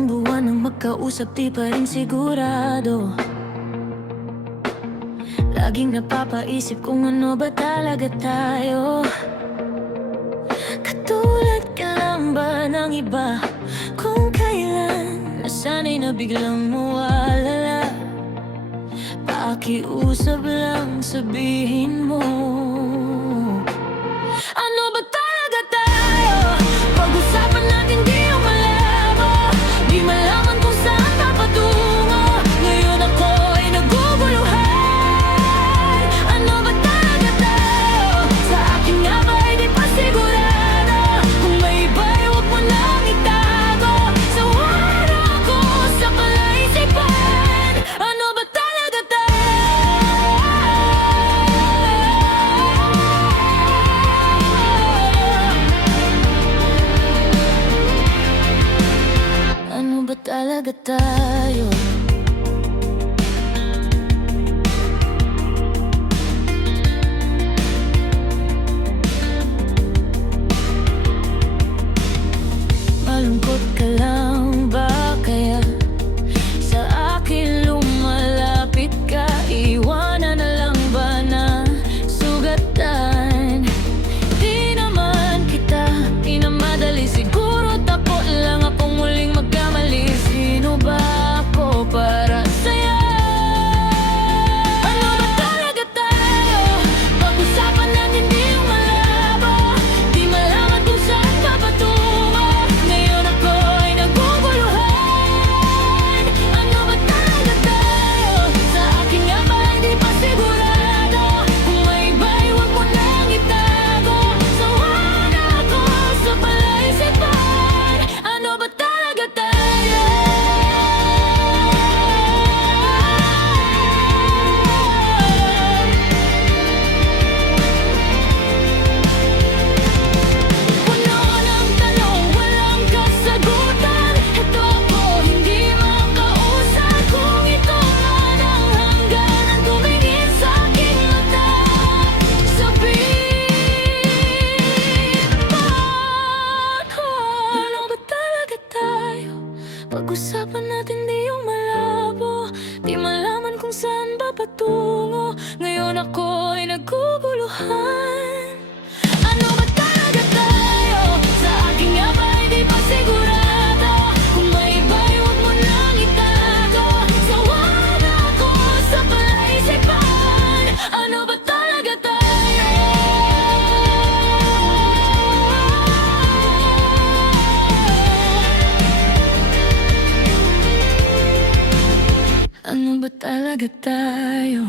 ilang buwan nang magkausap, di pa rin sigurado. Laging napapaisip kung ano ba talaga tayo. Katulad ka lang ba ng iba? Kung kailan nasanay na biglang mawalala, pakiusap lang, sabihin mo, ano ba talaga tayo? Pag-usapan natin di yung malabo, di malaman kung saan papatungo. Ngayon ako ay naguguluhan. Ano ba talaga tayo? Sa akin nga ba ay di pa sigurado? Kung may iba'y huwag mo nang itago. Sawara ako sa palaisipan. Ano ba talaga tayo? Ano ba talaga tayo? Malungkot ka lang ba kaya sa akin lumalapit ka? Iwanan na lang ba na sugatan? Di naman kita minamadali, siguro takot lang akong muling magkamali. Sino ba ako para sa'yo? Ano ba talaga tayo? Pag-usapan natin di yung malabo, di malaman kung saan papatungo. Ngayon ako ay naguguluhan. Ano ba talaga tayo? Sa akin nga ba hindi pa sigurado? Kung may iba'y huwag mo nang itago. Sawa na ako sa palaisipan. Ano ba talaga tayo? Puno ng tanong, walang kasagutan. Ito ako, hindi makausap. Kung ito man ang hangganan, tumingin sa aking mata. Sabihin mo, ano ba talaga tayo? Pag-usapan natin di yung malabo, di malaman kung saan ba patungo. Ngayon ako ay naguguluhan. Ano ba talaga tayo? Sa akin nga ba hindi pa sigurado? Kung may iba'y huwag mo nang itago. Sawa na ako sa palaisipan. Ano ba talaga tayo? Ano ba talaga tayo?